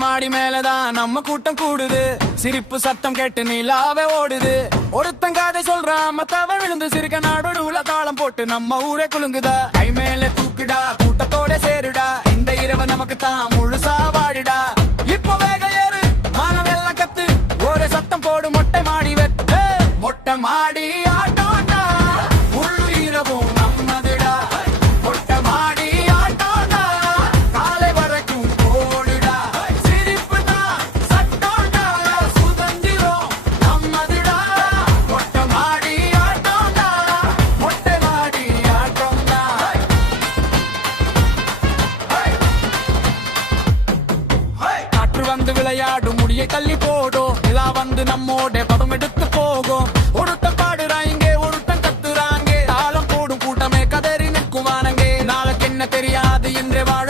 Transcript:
மாடி மேலதான் நம்ம கூட்டம் கூடுது. சிரிப்பு சத்தம் கேட்டு நிலாவே ஓடுது. ஒருத்தன் கதை சொல்றான், மத்தவன் விழுந்து சிரிக்க நாடோடுல தாளம் போட்டு நம்ம ஊரே குலுங்குதா. கை மேல தூக்குடா, கூட்டத்தோட சேருடா, இந்த இரவு நமக்கு தான் முழுசா வாடிடா. இப்போ வேக ஏறு, மானவெல்லாம் கத்து, ஒரு சத்தம் போடு, மொட்டை மாடி வெட்டு. மொட்டை மாடி ஆட்டோண்டா, முழு இரவும் நம்மதுடா. மொட்டை மாடி ஆட்டோண்டா, காலை வரைக்கும் போடுடா. சிரிப்பு தான் சட்டோண்டா, சுதந்திரம் நம்மதுடா. மொட்டை மாடி ஆட்டோண்டா, மொட்டை மாடி ஆட்டோண்டா. காற்று வந்து விளையாடும், முடியை தள்ளி போடும், நிலா வந்து நம்மோட படம் எடுத்து போகும். ஒருத்தன் பாடுறான் இங்கே, ஒருத்தன் கத்துறாங்க, தாளம் போடும் கூட்டமே கதறி நிற்குவானங்கே. நாளைக்கு என்ன தெரியாது, இன்றே வாழ